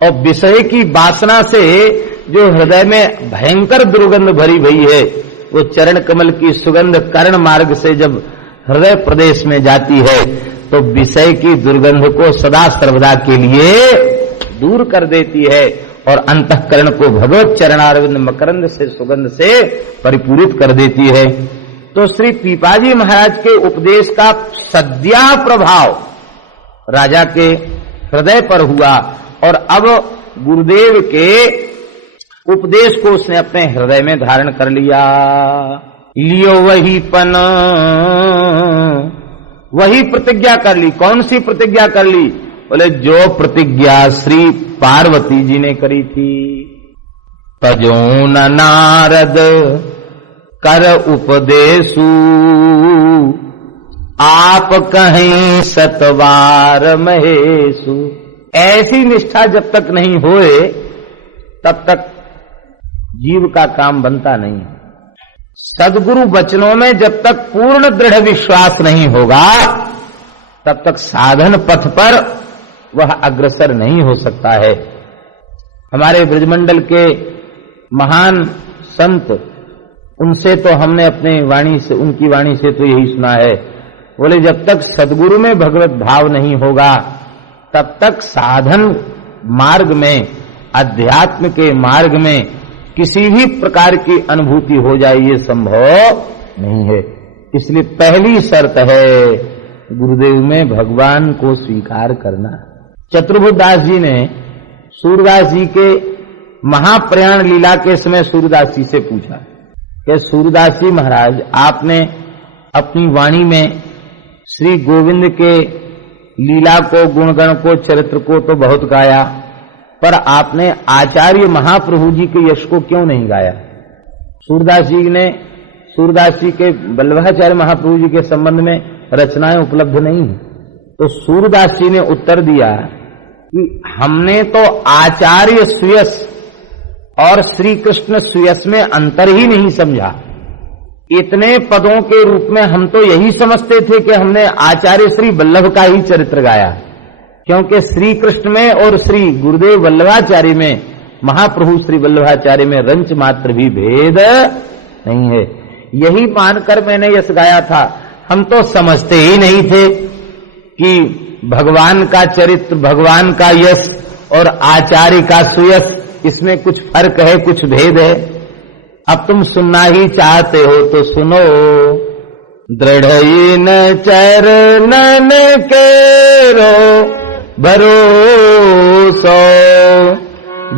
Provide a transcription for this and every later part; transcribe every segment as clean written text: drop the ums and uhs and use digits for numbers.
और विषय की वासना से जो हृदय में भयंकर दुर्गंध भरी हुई है, वो चरण कमल की सुगंध कर्ण मार्ग से जब हृदय प्रदेश में जाती है तो विषय की दुर्गंध को सदा सर्वदा के लिए दूर कर देती है और अंतःकरण को भगवत चरणारविंद मकरंद से सुगंध से परिपूरित कर देती है। तो श्री पीपाजी महाराज के उपदेश का सद्या प्रभाव राजा के हृदय पर हुआ और अब गुरुदेव के उपदेश को उसने अपने हृदय में धारण कर लिया। लियो वही पन, वही प्रतिज्ञा कर ली। कौन सी प्रतिज्ञा कर ली? बोले जो प्रतिज्ञा श्री पार्वती जी ने करी थी। तजो न नारद कर उपदेशु, आप कहीं सतवार महेशु। ऐसी निष्ठा जब तक नहीं होए तब तक जीव का काम बनता नहीं। सद्गुरु वचनों में जब तक पूर्ण दृढ़ विश्वास नहीं होगा तब तक साधन पथ पर वह अग्रसर नहीं हो सकता है। हमारे ब्रजमंडल के महान संत, उनसे तो हमने अपने वाणी से, उनकी वाणी से तो यही सुना है, बोले जब तक सद्गुरु में भगवत भाव नहीं होगा तब तक साधन मार्ग में, अध्यात्म के मार्ग में किसी भी प्रकार की अनुभूति हो जाए ये संभव नहीं है। इसलिए पहली शर्त है गुरुदेव में भगवान को स्वीकार करना। चतुर्भुज दास जी ने सूरदास जी के महाप्रयाण लीला के समय सूरदास जी से पूछा कि सूरदास जी महाराज, आपने अपनी वाणी में श्री गोविंद के लीला को, गुणगण को, चरित्र को तो बहुत गाया, पर आपने आचार्य महाप्रभु जी के यश को क्यों नहीं गाया? सूरदास जी के वल्लभाचार्य महाप्रभु जी के संबंध में रचनाएं उपलब्ध नहीं। तो सूरदास जी ने उत्तर दिया कि हमने तो आचार्य सुयस और श्री कृष्ण सुयस में अंतर ही नहीं समझा। इतने पदों के रूप में हम तो यही समझते थे कि हमने आचार्य श्री वल्लभ का ही चरित्र गाया, क्योंकि श्री कृष्ण में और श्री गुरुदेव वल्लभाचार्य में, महाप्रभु श्री वल्लभाचार्य में रंच मात्र भी भेद नहीं है। यही मानकर मैंने यश गाया था। हम तो समझते ही नहीं थे कि भगवान का चरित्र, भगवान का यश और आचार्य का सुयश, इसमें कुछ फर्क है, कुछ भेद है। अब तुम सुनना ही चाहते हो तो सुनो। दृढ़ चरणन केरो भरोसो,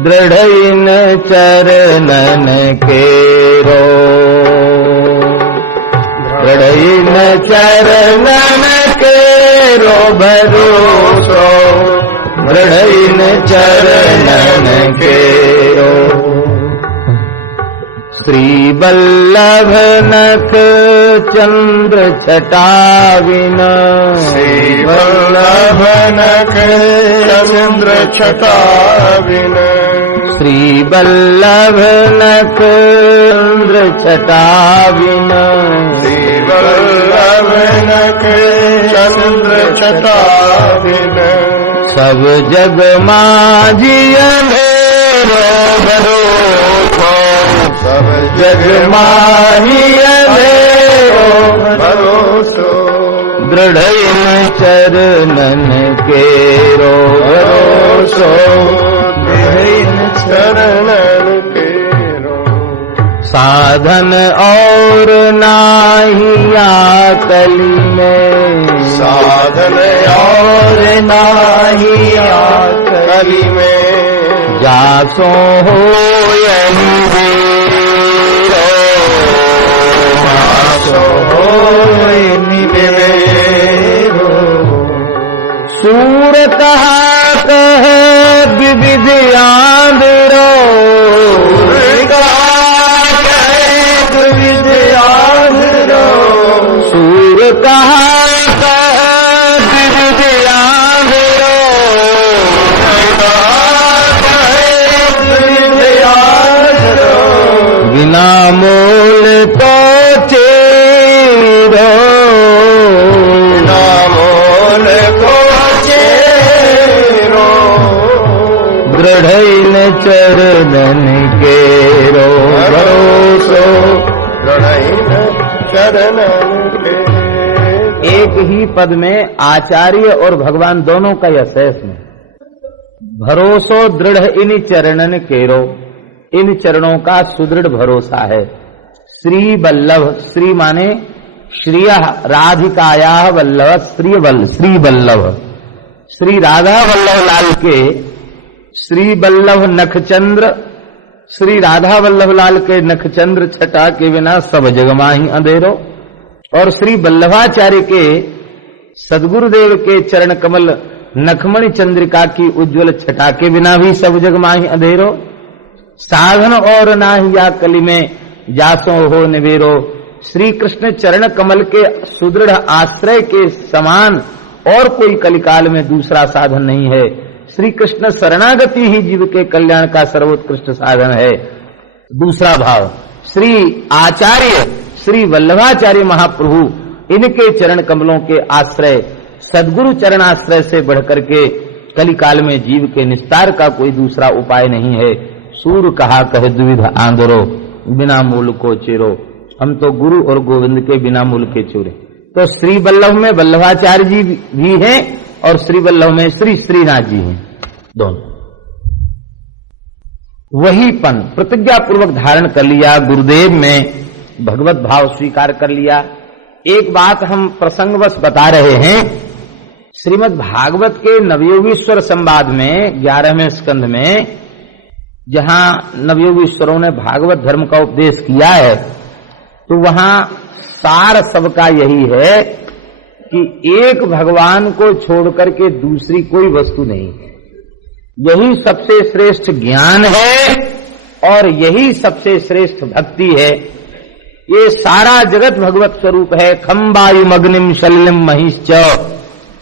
दृढ़ चरणन केरो, दृढ़ चरणन केरो भरोसो, दृढ़ चरणन केरो। श्री वल्लभ नख चंद्र छटाविन, श्री वल्लभ नख चंद्र छटाविन, श्री वल्लभ नख चंद्र छटाविन, श्री वल्लभ नख चंद्र छटाविन। सब जग माझिया मेरो भरोसो, सब जग माहिया मेरो भरोसो, दृढ़ चरणन केरो भरोसो, दृढ़ चरणन केरो। साधन और नाहिया कली में, साधन और नाहिया कली में, जासो हो यही बेरो, जासो हो निवेरो। सूर कहा कह विविध आंध्रो, विविध आंध्रो। सूर कहा कह विविध आंध्रो, बिना मोल तो चेरो, बिना मोल को चेरो। दृढ़ चरणन केरो भरोसो चरणन के। एक ही पद में आचार्य और भगवान दोनों का यह शेष में भरोसो दृढ़ इन चरणन केरो, इन चरणों का सुदृढ़ भरोसा है। श्री वल्लभ, श्री माने श्रिय राधिकाया वल्लभ, श्री वल्लभ, श्री राधा वल्लभ लाल के श्री वल्लभ नखचंद्र, श्री राधा वल्लभ लाल के नखचंद्र छटा के बिना सब जग माही अंधेरो, और श्री वल्लभाचार्य के सदगुरुदेव के चरण कमल नखमणि चंद्रिका की उज्जवल छटा के बिना भी सब जग माही अंधेरो। साधन और नाहिया कली में जासो हो निवेरो, श्री कृष्ण चरण कमल के सुदृढ़ आश्रय के समान और कोई कलिकाल में दूसरा साधन नहीं है। श्री कृष्ण शरणागति ही जीव के कल्याण का सर्वोत्कृष्ट साधन है। दूसरा भाव, श्री आचार्य श्री वल्लभाचार्य महाप्रभु, इनके चरण कमलों के आश्रय सदगुरु चरण आश्रय से बढ़कर के कलिकाल में जीव के निस्तार का कोई दूसरा उपाय नहीं है। सूर कहा कहे द्विविध आंदरो, बिना मूल को चेरो, हम तो गुरु और गोविंद के बिना मूल के चोरे। तो श्री वल्लभ में वल्लभाचार्य जी भी हैं और श्री वल्लभ में श्री श्रीनाथ जी हैं, दोनों। वही पन प्रतिज्ञा पूर्वक धारण कर लिया, गुरुदेव में भगवत भाव स्वीकार कर लिया। एक बात हम प्रसंगवश बता रहे हैं, श्रीमद् भागवत के नवयोगीश्वर संवाद में 11वें स्कंध में जहां नवयोगीश्वरों ने भागवत धर्म का उपदेश किया है, तो वहां सार सबका यही है कि एक भगवान को छोड़कर के दूसरी कोई वस्तु नहीं है। यही सबसे श्रेष्ठ ज्ञान है और यही सबसे श्रेष्ठ भक्ति है। ये सारा जगत भगवत स्वरूप है। खम्बायुमग्निम शलिलम महिश्च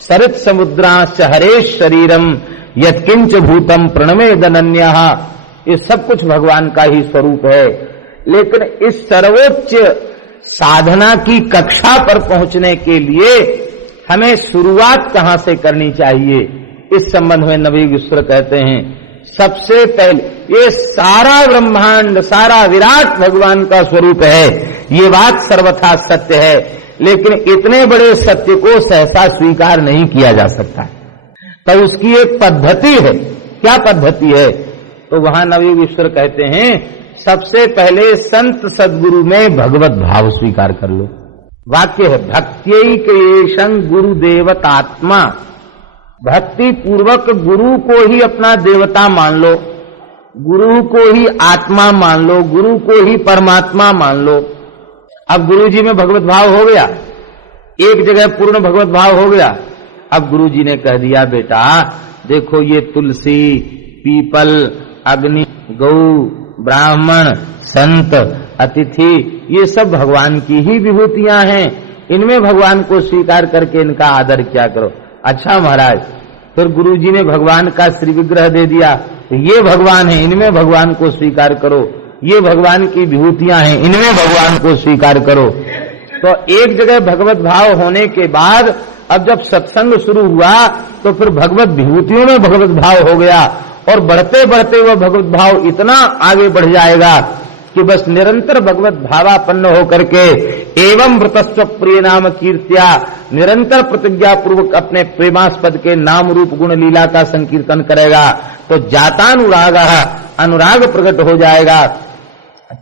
सरित समुद्राश्च हरेश शरीरम यत्किंच भूतम प्रणमेदनन्यः, ये सब कुछ भगवान का ही स्वरूप है। लेकिन इस सर्वोच्च साधना की कक्षा पर पहुंचने के लिए हमें शुरुआत कहां से करनी चाहिए, इस संबंध में नवयोगीश्वर कहते हैं सबसे पहले ये सारा ब्रह्मांड सारा विराट भगवान का स्वरूप है। ये बात सर्वथा सत्य है, लेकिन इतने बड़े सत्य को सहसा स्वीकार नहीं किया जा सकता। तो उसकी एक पद्धति है। क्या पद्धति है? तो वहां नवयोगीश्वर कहते हैं सबसे पहले संत सदगुरु में भगवत भाव स्वीकार कर लो। वाक्य है भक्त्यैकेशं गुरुदेवतात्मा, भक्ति पूर्वक गुरु को ही अपना देवता मान लो, गुरु को ही आत्मा मान लो, गुरु को ही परमात्मा मान लो। अब गुरु जी में भगवत भाव हो गया, एक जगह पूर्ण भगवत भाव हो गया। अब गुरु जी ने कह दिया बेटा देखो ये तुलसी, पीपल, अग्नि, गौ, ब्राह्मण, संत, अतिथि, ये सब भगवान की ही विभूतियां हैं। इनमें भगवान को स्वीकार करके इनका आदर क्या करो। अच्छा महाराज, फिर गुरु जी ने भगवान का श्री विग्रह दे दिया, तो ये भगवान है, इनमें भगवान को स्वीकार करो। ये भगवान की विभूतियां हैं, इनमें भगवान को स्वीकार करो। तो एक जगह भगवत भाव होने के बाद अब जब सत्संग शुरू हुआ तो फिर भगवत विभूतियों में भगवत भाव हो गया, और बढ़ते बढ़ते वह भगवत भाव इतना आगे बढ़ जाएगा कि बस निरंतर भगवत भावापन्न होकर के एवं व्रतस्व प्रिय नाम कीर्त्या, निरंतर प्रतिज्ञा पूर्वक अपने प्रेमास्पद के नाम रूप गुण लीला का संकीर्तन करेगा। तो जातानुराग, अनुराग प्रकट हो जाएगा,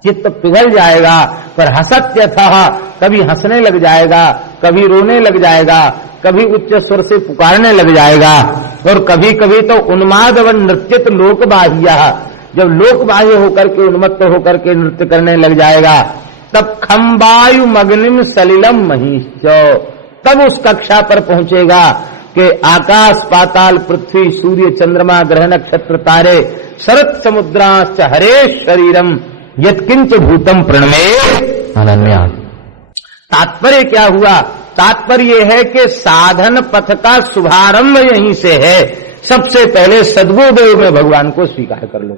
चित्त पिघल जाएगा। पर हसत्यथः, कभी हंसने लग जाएगा, कभी रोने लग जाएगा, कभी उच्च स्वर से पुकारने लग जाएगा, और कभी कभी तो उन्मादवन नृत्यत लोकबाह्य, जब लोकबाह्य होकर के उन्मत्त होकर के नृत्य करने लग जाएगा। तब खम्बायु मग्निम सलिलम महिश्च, तब उस कक्षा पर पहुंचेगा कि आकाश पाताल पृथ्वी सूर्य चंद्रमा ग्रह नक्षत्र तारे शरत समुद्राश्च हरेश शरीरम यत्किंच भूतम प्रणमे अनन्या। तात्पर्य क्या हुआ? तात्पर्य है कि साधन पथ का शुभारंभ यहीं से है। सबसे पहले सद्गुरुदेव में भगवान को स्वीकार कर लो।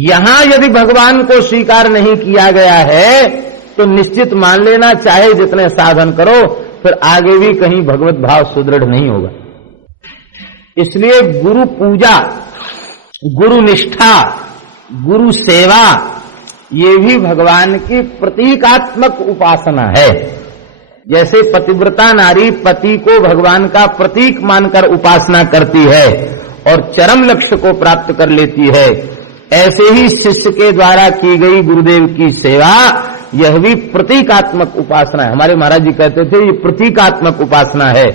यहां यदि भगवान को स्वीकार नहीं किया गया है तो निश्चित मान लेना चाहे जितने साधन करो, फिर आगे भी कहीं भगवत भाव सुदृढ़ नहीं होगा। इसलिए गुरु पूजा गुरु निष्ठा, गुरु सेवा, ये भी भगवान की प्रतीकात्मक उपासना है। जैसे पतिव्रता नारी पति को भगवान का प्रतीक मानकर उपासना करती है और चरम लक्ष्य को प्राप्त कर लेती है, ऐसे ही शिष्य के द्वारा की गई गुरुदेव की सेवा, यह भी प्रतीकात्मक उपासना है। हमारे महाराज जी कहते थे ये प्रतीकात्मक उपासना है,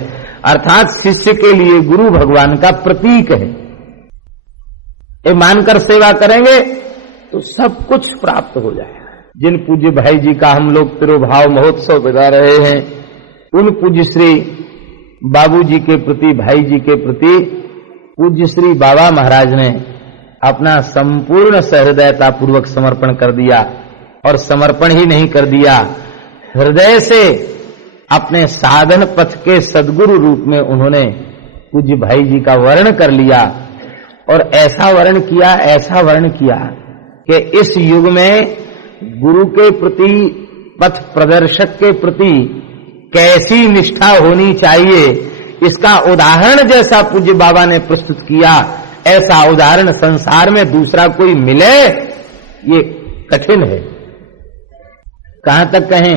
अर्थात शिष्य के लिए गुरु भगवान का प्रतीक है। ये मानकर सेवा करेंगे तो सब कुछ प्राप्त हो जाएगा। जिन पूज्य भाई जी का हम लोग तिरुभाव महोत्सव बिता रहे हैं, उन पूज्य श्री बाबू जी के प्रति, भाई जी के प्रति पूज्य श्री बाबा महाराज ने अपना संपूर्ण सहृदयता पूर्वक समर्पण कर दिया। और समर्पण ही नहीं कर दिया, हृदय से अपने साधन पथ के सद्गुरु रूप में उन्होंने पूज्य भाई जी का वर्ण कर लिया। और ऐसा वर्ण किया कि इस युग में गुरु के प्रति, पथ प्रदर्शक के प्रति कैसी निष्ठा होनी चाहिए, इसका उदाहरण जैसा पूज्य बाबा ने प्रस्तुत किया, ऐसा उदाहरण संसार में दूसरा कोई मिले ये कठिन है। कहां तक कहें,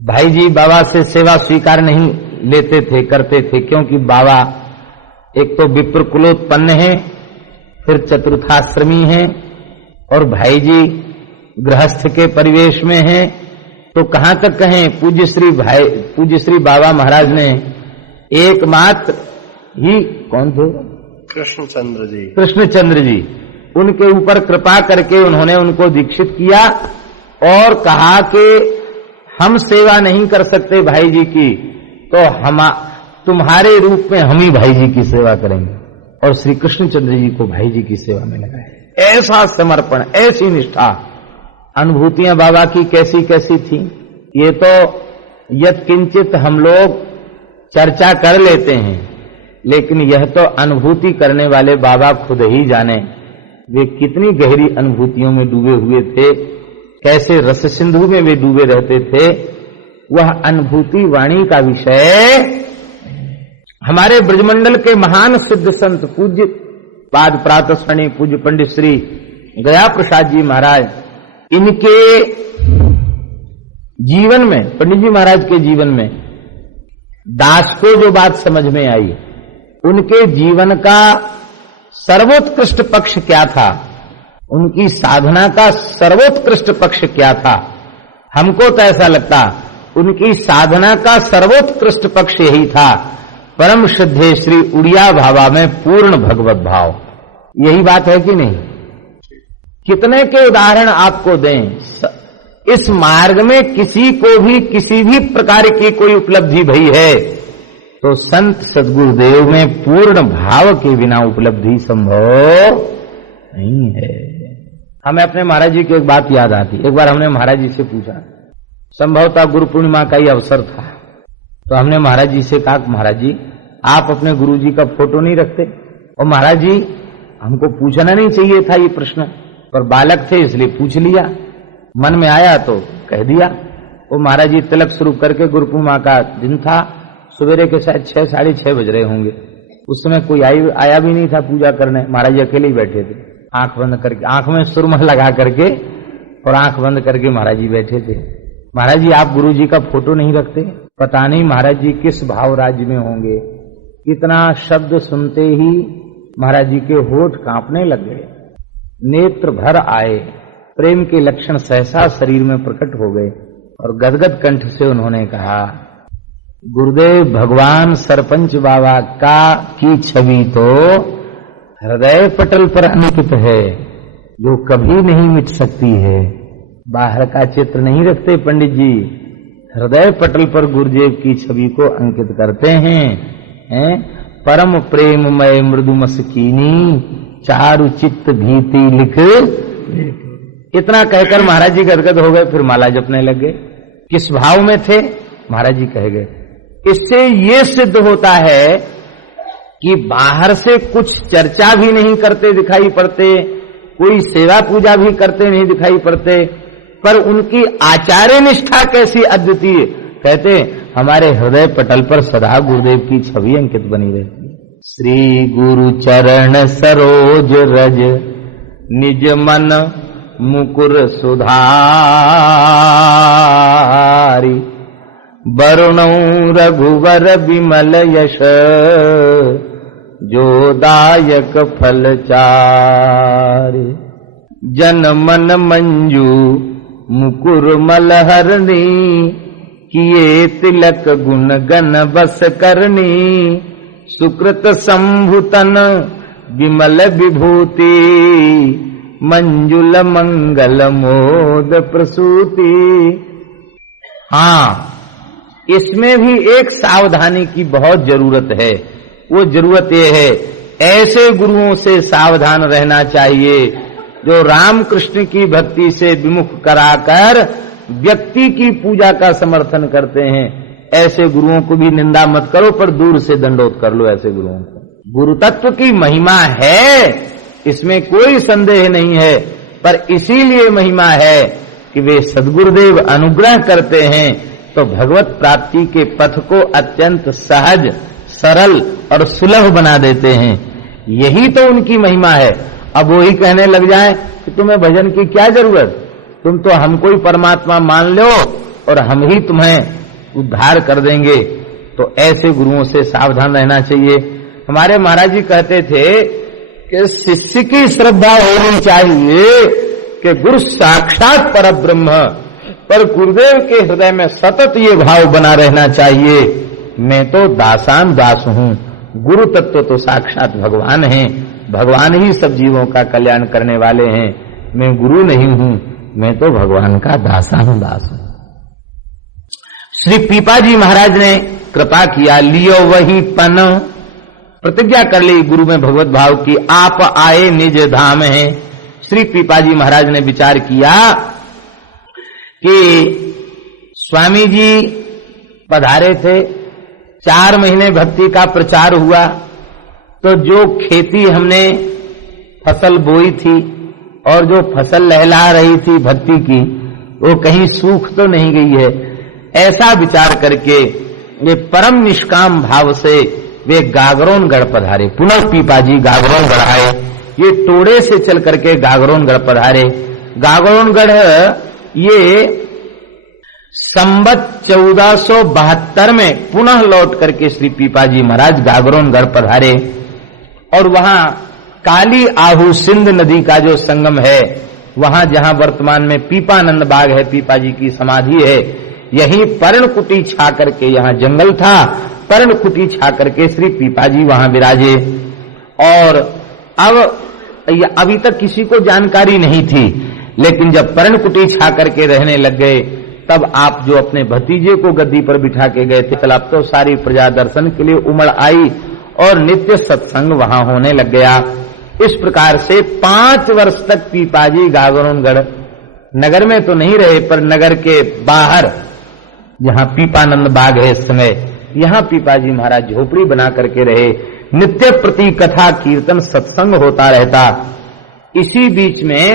भाई जी बाबा से सेवा स्वीकार नहीं लेते थे, करते थे, क्योंकि बाबा एक तो विप्र कुलोत्पन्न है, फिर चतुर्थाश्रमी है, और भाई जी गृहस्थ के परिवेश में है। तो कहां तक कहें, पूज्य श्री बाबा महाराज ने एकमात्र ही, कौन थे? कृष्णचंद्र जी, उनके ऊपर कृपा करके उन्होंने उनको दीक्षित किया और कहा कि हम सेवा नहीं कर सकते भाई जी की, तो तुम्हारे रूप में हम ही भाई जी की सेवा करेंगे। और श्री कृष्णचंद्र जी को भाई जी की सेवा में लगाए। ऐसा समर्पण, ऐसी निष्ठा, अनुभूतियां बाबा की कैसी कैसी थी, ये तो यत्किंचित हम लोग चर्चा कर लेते हैं, लेकिन यह तो अनुभूति करने वाले बाबा खुद ही जाने वे कितनी गहरी अनुभूतियों में डूबे हुए थे, कैसे रस सिंधु में वे डूबे रहते थे। वह अनुभूति वाणी का विषय हमारे ब्रजमंडल के महान सिद्ध संत पूज्य पाद प्रातस्मरणीय पूज्य पंडित श्री गया प्रसाद जी महाराज, इनके जीवन में, पंडित जी महाराज के जीवन में दास को जो बात समझ में आई, उनके जीवन का सर्वोत्कृष्ट पक्ष क्या था, उनकी साधना का सर्वोत्कृष्ट पक्ष क्या था, हमको तो ऐसा लगता उनकी साधना का सर्वोत्कृष्ट पक्ष यही था, परम शुद्धे श्री उड़िया भावा में पूर्ण भगवत भाव। यही बात है कि नहीं? कितने के उदाहरण आपको दें, इस मार्ग में किसी को भी किसी भी प्रकार की कोई उपलब्धि भई है तो संत सद्गुरुदेव में पूर्ण भाव के बिना उपलब्धि संभव नहीं है। हमें अपने महाराज जी की एक बात याद आती। एक बार हमने महाराज जी से पूछा, संभवतः गुरु पूर्णिमा का ही अवसर था, तो हमने महाराज जी से कहा, महाराज जी आप अपने गुरु जी का फोटो नहीं रखते? और महाराज जी हमको पूछना नहीं चाहिए था ये प्रश्न, पर बालक थे इसलिए पूछ लिया, मन में आया तो कह दिया। वो महाराज जी तिलक शुरू करके, गुरु पूर्णिमा का दिन था, सवेरे के शायद 6 साढ़े 6 बज रहे होंगे, उस समय कोई आया भी नहीं था पूजा करने, महाराज जी अकेले ही बैठे थे, आंख बंद करके, आंख में सुरमा लगा करके और आंख बंद करके महाराज जी बैठे थे। महाराज जी आप गुरु जी का फोटो नहीं रखते? पता नहीं महाराज जी किस भाव राज्य में होंगे, कितना शब्द सुनते ही महाराज जी के होठ कांपने लग गए, नेत्र भर आए, प्रेम के लक्षण सहसा शरीर में प्रकट हो गए और गदगद कंठ से उन्होंने कहा, गुरुदेव भगवान सरपंच बाबा की छवि तो हृदय पटल पर अंकित है, जो कभी नहीं मिट सकती है। बाहर का चित्र नहीं रखते पंडित जी, हृदय पटल पर गुरुदेव की छवि को अंकित करते हैं। परम प्रेममय मृदु मस्कीनी चारु चित्त भीति लिख। इतना कहकर महाराज जी गदगद हो गए, फिर माला जपने लग गए। किस भाव में थे महाराज जी कह गए। इससे ये सिद्ध होता है कि बाहर से कुछ चर्चा भी नहीं करते दिखाई पड़ते, कोई सेवा पूजा भी करते नहीं दिखाई पड़ते, पर उनकी आचार्य निष्ठा कैसी अद्वितीय। कहते हमारे हृदय पटल पर सदा गुरुदेव की छवि अंकित बनी रहती है। श्री गुरु चरण सरोज रज निज मन मुकुर सुधारी। वरुणौ रघुवर विमल यश जो दायक फल चारि। जन मन मंजू मुकुर मलहरणी किए तिलक गुण गण बस करनी। सुकृत संभुतन विमल विभूति मंजुल मंगल मोद प्रसूति। हाँ, इसमें भी एक सावधानी की बहुत जरूरत है। वो जरूरत ये है, ऐसे गुरुओं से सावधान रहना चाहिए जो रामकृष्ण की भक्ति से विमुख कराकर व्यक्ति की पूजा का समर्थन करते हैं। ऐसे गुरुओं को भी निंदा मत करो, पर दूर से दंडोत कर लो ऐसे गुरुओं को। गुरु तत्व की महिमा है, इसमें कोई संदेह नहीं है, पर इसीलिए महिमा है कि वे सद्गुरुदेव अनुग्रह करते हैं तो भगवत प्राप्ति के पथ को अत्यंत सहज, सरल और सुलभ बना देते हैं। यही तो उनकी महिमा है। अब वही कहने लग जाए कि तुम्हें भजन की क्या जरूरत, तुम तो हमको ही परमात्मा मान लो और हम ही तुम्हें उद्धार कर देंगे, तो ऐसे गुरुओं से सावधान रहना चाहिए। हमारे महाराज जी कहते थे कि शिष्य की श्रद्धा होनी चाहिए कि गुरु साक्षात परब्रह्म, पर गुरुदेव के हृदय में सतत ये भाव बना रहना चाहिए, मैं तो दासान दास हूं, गुरु तत्व तो साक्षात भगवान हैं, भगवान ही सब जीवों का कल्याण करने वाले हैं, मैं गुरु नहीं हूं, मैं तो भगवान का दासान दास हूं। श्री पीपा जी महाराज ने कृपा किया, लियो वही पन, प्रतिज्ञा कर ली गुरु में भगवत भाव की, आप आए निज धाम है। श्री पीपा जी महाराज ने विचार किया कि स्वामी जी पधारे थे, 4 महीने भक्ति का प्रचार हुआ, तो जो खेती हमने फसल बोई थी और जो फसल लहला रही थी भक्ति की, वो कहीं सूख तो नहीं गई है। ऐसा विचार करके वे परम निष्काम भाव से वे गागरोनगढ़ पधारे। पुनः पीपाजी गागरोनगढ़ आए, ये टोड़े से चल करके गागरोनगढ़ पधारे। गागरोनगढ़ ये संवत 1472 में पुनः लौट करके श्री पीपाजी महाराज गागरोनगढ़ पधारे और वहां काली आहू सिंध नदी का जो संगम है, वहां जहां वर्तमान में पीपानंद बाग है, पीपाजी की समाधि है, यही पर्णकुटी छा करके, यहाँ जंगल था, पर्णकुटी छा करके श्री पीपाजी वहां विराजे। और अब अभी तक किसी को जानकारी नहीं थी, लेकिन जब पर्णकुटी छा करके रहने लग गए, तब आप जो अपने भतीजे को गद्दी पर बिठा के गए थे, कल अब तो सारी प्रजा दर्शन के लिए उमड़ आई और नित्य सत्संग वहां होने लग गया। इस प्रकार से 5 वर्ष तक पीपाजी गागरोनगढ़ नगर में तो नहीं रहे, पर नगर के बाहर जहां पीपानंद बाग है इस समय, यहां पीपाजी महाराज झोपड़ी बना करके रहे। नित्य प्रति कथा कीर्तन सत्संग होता रहता। इसी बीच में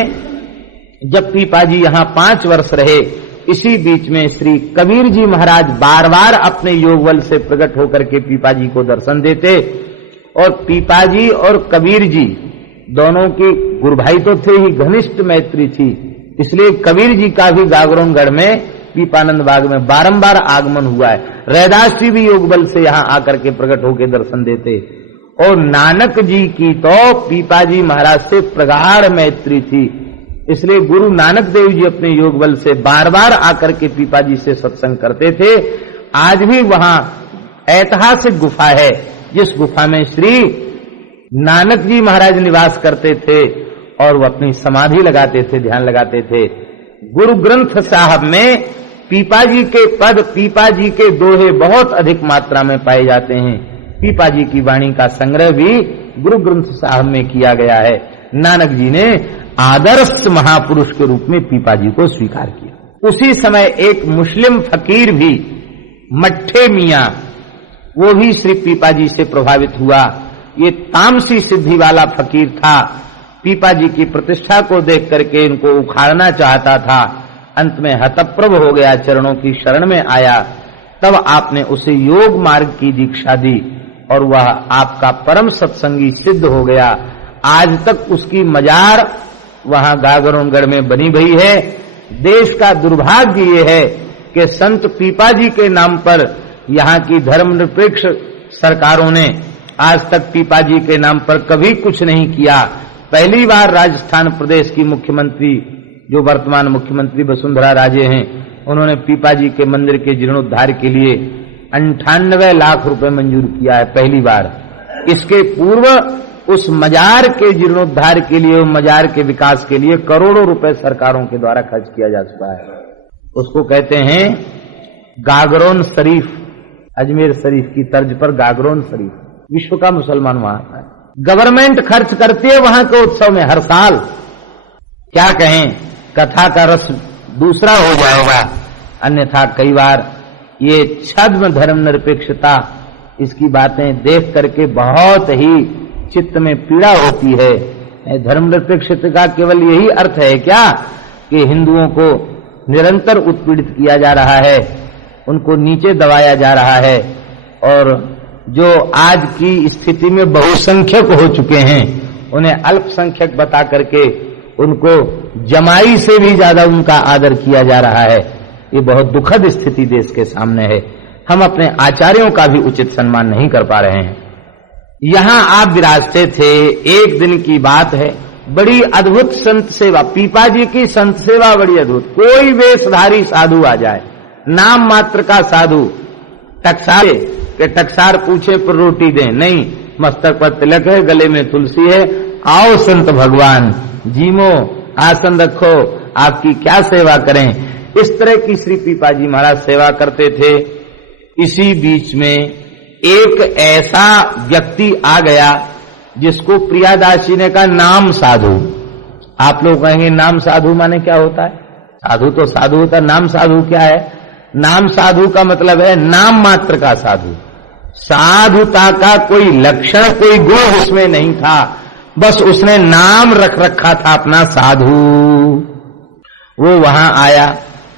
जब पीपाजी यहां 5 वर्ष रहे, इसी बीच में श्री कबीर जी महाराज बार बार अपने योग बल से प्रकट होकर के पीपाजी को दर्शन देते। और पीपाजी और कबीर जी दोनों की गुरु भाई तो थे ही, घनिष्ठ मैत्री थी, इसलिए कबीर जी का भी गागरोनगढ़ में पीपानंद बाग में बारंबार आगमन हुआ है। रैदास जी भी योग बल से यहाँ आकर के प्रकट होकर दर्शन देते। और नानक जी की तो पीपाजी महाराज से प्रगाढ़ मैत्री थी, इसलिए गुरु नानक देव जी अपने योग बल से बार बार आकर के पीपाजी से सत्संग करते थे। आज भी वहां ऐतिहासिक गुफा है, जिस गुफा में श्री नानक जी महाराज निवास करते थे और वो अपनी समाधि लगाते थे, ध्यान लगाते थे। गुरु ग्रंथ साहब में पीपाजी के पद, पीपाजी के दोहे बहुत अधिक मात्रा में पाए जाते हैं। पीपाजी की वाणी का संग्रह भी गुरु ग्रंथ साहब में किया गया है। नानक जी ने आदर्श महापुरुष के रूप में पीपाजी को स्वीकार किया। उसी समय एक मुस्लिम फकीर भी, मट्ठे मियां, वो भी श्री पीपाजी से प्रभावित हुआ। ये तामसी सिद्धि वाला फकीर था, पीपाजी की प्रतिष्ठा को देख करके इनको उखाड़ना चाहता था। अंत में हतप्रभ हो गया, चरणों की शरण में आया। तब आपने उसे योग मार्ग की दीक्षा दी और वह आपका परम सत्संगी सिद्ध हो गया। आज तक उसकी मजार वहां गागरोनगढ़ में बनी हुई है। देश का दुर्भाग्य ये है कि संत पीपाजी के नाम पर यहाँ की धर्मनिरपेक्ष सरकारों ने आज तक पीपाजी के नाम पर कभी कुछ नहीं किया। पहली बार राजस्थान प्रदेश की मुख्यमंत्री, जो वर्तमान मुख्यमंत्री वसुंधरा राजे हैं, उन्होंने पीपाजी के मंदिर के जीर्णोद्धार के लिए 98 लाख रुपए मंजूर किया है, पहली बार। इसके पूर्व उस मजार के जीर्णोद्धार के लिए, मजार के विकास के लिए करोड़ों रुपए सरकारों के द्वारा खर्च किया जा चुका है। उसको कहते हैं गागरोन शरीफ, अजमेर शरीफ की तर्ज पर गागरोन शरीफ। विश्व का मुसलमान वहां आता है, गवर्नमेंट खर्च करती है वहां के उत्सव में हर साल। क्या कहें, कथा का रस दूसरा हो जाएगा। अन्यथा कई बार ये छद्म धर्मनिरपेक्षता, इसकी बातें देख करके बहुत ही चित्त में पीड़ा होती है। धर्मनिरपेक्षता का केवल यही अर्थ है क्या कि हिंदुओं को निरंतर उत्पीड़ित किया जा रहा है, उनको नीचे दबाया जा रहा है, और जो आज की स्थिति में बहुसंख्यक हो चुके हैं उन्हें अल्पसंख्यक बता करके उनको जमाई से भी ज्यादा उनका आदर किया जा रहा है। ये बहुत दुखद स्थिति देश के सामने है। हम अपने आचार्यों का भी उचित सम्मान नहीं कर पा रहे हैं। यहां आप विराजते थे, एक दिन की बात है, बड़ी अद्भुत संत सेवा, पीपाजी की संत सेवा बड़ी अद्भुत। कोई वेशधारी साधु आ जाए, नाम मात्र का साधु, टकसार के टकसार पूछे पर रोटी दें, नहीं, मस्तक पर तिलक है, गले में तुलसी है, आओ संत भगवान, जीमो, आसन रखो, आपकी क्या सेवा करें। इस तरह की श्री पीपाजी महाराज सेवा करते थे। इसी बीच में एक ऐसा व्यक्ति आ गया जिसको प्रियादास जी ने कहा नाम साधु। आप लोग कहेंगे नाम साधु माने क्या होता है? साधु तो साधु होता है, नाम साधु क्या है? नाम साधु का मतलब है नाम मात्र का साधु। साधुता का कोई लक्षण, कोई गुण उसमें नहीं था, बस उसने नाम रख रखा था अपना साधु। वो वहां आया,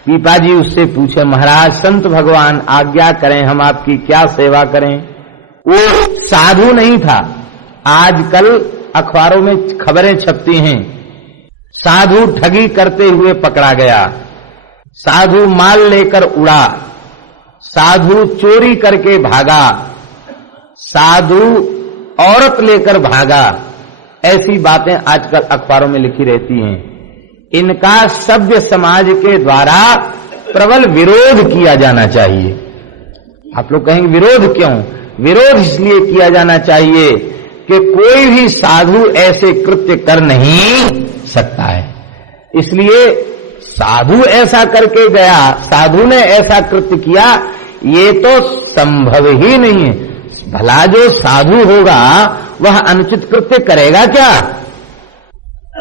पीपाजी उससे पूछे, महाराज संत भगवान आज्ञा करें, हम आपकी क्या सेवा करें। वो साधु नहीं था। आजकल अखबारों में खबरें छपती हैं, साधु ठगी करते हुए पकड़ा गया, साधु माल लेकर उड़ा, साधु चोरी करके भागा, साधु औरत लेकर भागा। ऐसी बातें आजकल अखबारों में लिखी रहती हैं। इनका सभ्य समाज के द्वारा प्रबल विरोध किया जाना चाहिए। आप लोग कहेंगे विरोध क्यों? विरोध इसलिए किया जाना चाहिए कि कोई भी साधु ऐसे कृत्य कर नहीं सकता है। इसलिए साधु ऐसा करके गया, साधु ने ऐसा कृत्य किया, ये तो संभव ही नहीं है। भला जो साधु होगा वह अनुचित कृत्य करेगा क्या?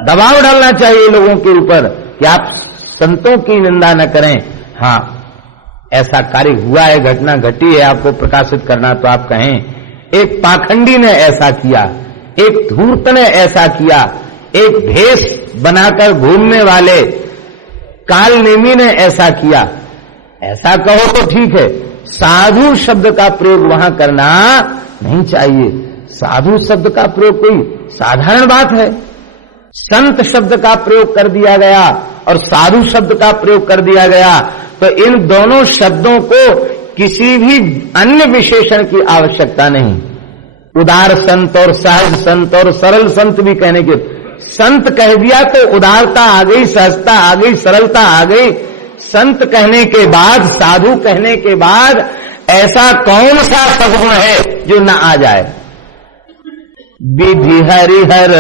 दबाव डालना चाहिए लोगों के ऊपर कि आप संतों की निंदा न करें। हाँ, ऐसा कार्य हुआ है, घटना घटी है, आपको प्रकाशित करना तो आप कहें एक पाखंडी ने ऐसा किया, एक धूर्त ने ऐसा किया, एक भेष बनाकर घूमने वाले कालनेमी ने ऐसा किया, ऐसा कहो तो ठीक है। साधु शब्द का प्रयोग वहां करना नहीं चाहिए। साधु शब्द का प्रयोग कोई साधारण बात है। संत शब्द का प्रयोग कर दिया गया और साधु शब्द का प्रयोग कर दिया गया, तो इन दोनों शब्दों को किसी भी अन्य विशेषण की आवश्यकता नहीं। उदार संत और सहज संत और सरल संत भी कहने के, संत कह दिया तो उदारता आ गई, सहजता आ गई, सरलता आ गई। संत कहने के बाद, साधु कहने के बाद ऐसा कौन सा सद्गुण है जो न आ जाए? विधि हरिहर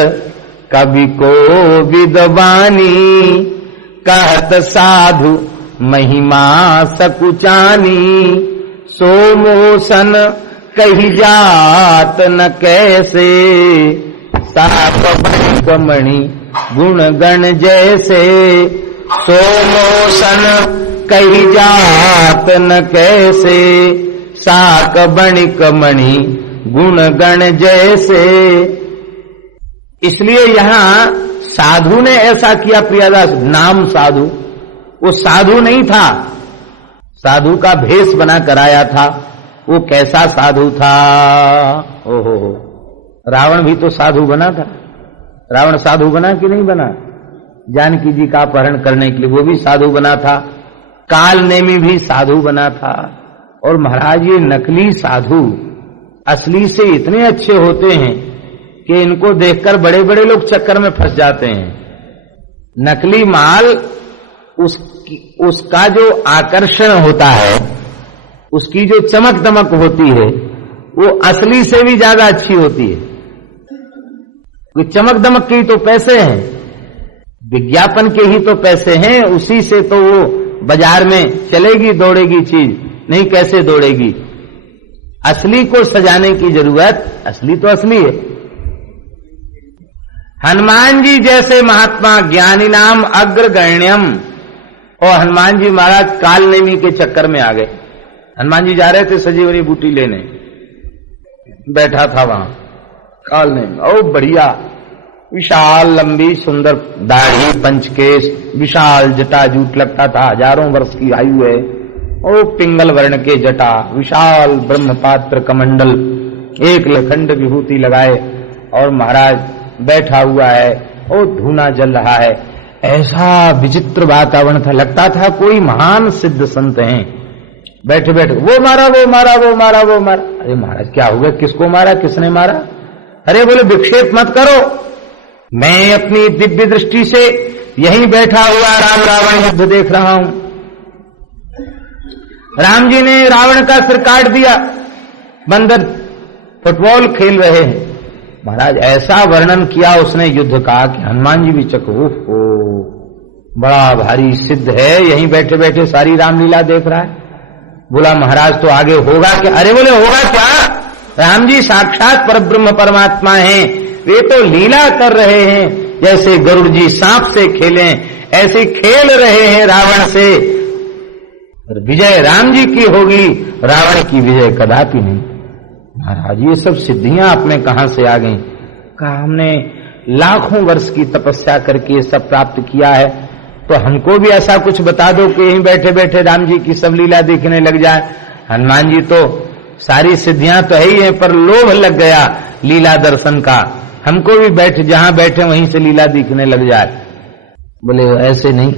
कवि को विद्वानी, कहत साधु महिमा सकुचानी। सोमोसन कही जात न कैसे, साप कमणि गुण गण जैसे। सोमोसन कही जात न कैसे, साक बणिक मणि गुण गण जैसे। इसलिए यहां साधु ने ऐसा किया, प्रियादास नाम साधु, वो साधु नहीं था, साधु का भेष बना कर आया था। वो कैसा साधु था। ओहो, रावण भी तो साधु बना था। रावण साधु बना कि नहीं बना? जानकी जी का अपहरण करने के लिए वो भी साधु बना था। काल नेमी भी साधु बना था। और महाराज ये नकली साधु असली से इतने अच्छे होते हैं कि इनको देखकर बड़े बड़े लोग चक्कर में फंस जाते हैं। नकली माल उसका जो आकर्षण होता है, उसकी जो चमक दमक होती है, वो असली से भी ज्यादा अच्छी होती है। चमक दमक के ही तो पैसे हैं, विज्ञापन के ही तो पैसे हैं, उसी से तो वो बाजार में चलेगी दौड़ेगी चीज, नहीं कैसे दौड़ेगी। असली को सजाने की जरूरत, असली तो असली है। हनुमान जी जैसे महात्मा ज्ञानी नाम अग्रगण्यम, और हनुमान जी महाराज कालनेमी के चक्कर में आ गए। हनुमान जी जा रहे थे सजीवनी बूटी लेने, बैठा था वहां कालनेमी। ओ बढ़िया विशाल लंबी सुंदर दाढ़ी, पंचकेश, विशाल जटा जूट, लगता था हजारों वर्ष की आयु है। ओ पिंगल वर्ण के जटा, विशाल ब्रह्मपात्र कमंडल, एक लखंड विभूति लगाए, और महाराज बैठा हुआ है। ओ धूना जल रहा है। ऐसा विचित्र वातावरण था, लगता था कोई महान सिद्ध संत हैं। बैठे बैठे वो मारा वो मारा वो मारा वो मारा। अरे महाराज क्या हो गया, किसको मारा, किसने मारा? अरे बोले विक्षेप मत करो, मैं अपनी दिव्य दृष्टि से यहीं बैठा हुआ राम रावण युद्ध देख रहा हूं। राम जी ने रावण का सिर काट दिया, बंदर फुटबॉल खेल रहे हैं। महाराज ऐसा वर्णन किया उसने युद्ध का कि हनुमान जी भी चको, बड़ा भारी सिद्ध है, यहीं बैठे बैठे सारी रामलीला देख रहा है। बोला महाराज तो आगे होगा क्या? अरे बोले होगा क्या, राम जी साक्षात परब्रह्म परमात्मा हैं, वे तो लीला कर रहे हैं। जैसे गरुड़ जी सांप से खेलें, ऐसे खेल रहे हैं रावण से। विजय राम जी की होगी, रावण की विजय कदापि नहीं। महाराज ये सब सिद्धियां आप में कहां से आ गई? कहा हमने लाखों वर्ष की तपस्या करके ये सब प्राप्त किया है, तो हमको भी ऐसा कुछ बता दो कि यहीं बैठे बैठे राम जी की सब लीला देखने लग जाए। हनुमान जी तो सारी सिद्धियां तो है ही है, पर लोभ लग गया लीला दर्शन का, हमको भी बैठ जहां बैठे वहीं से लीला दिखने लग जाए। बोले ऐसे नहीं,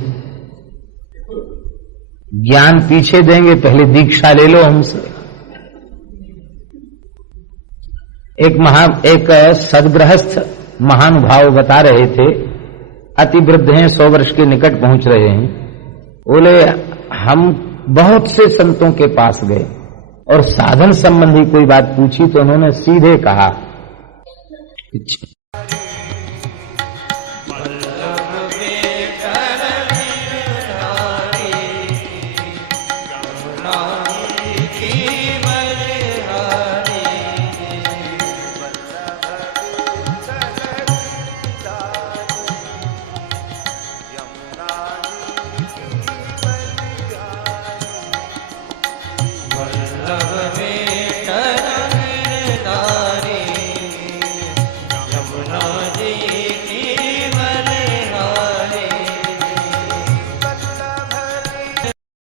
ज्ञान पीछे देंगे, पहले दीक्षा ले लो हमसे। एक सदगृहस्थ महानुभाव बता रहे थे, अति वृद्ध हैं, 100 वर्ष के निकट पहुंच रहे हैं। बोले हम बहुत से संतों के पास गए और साधन संबंधी कोई बात पूछी तो उन्होंने सीधे कहा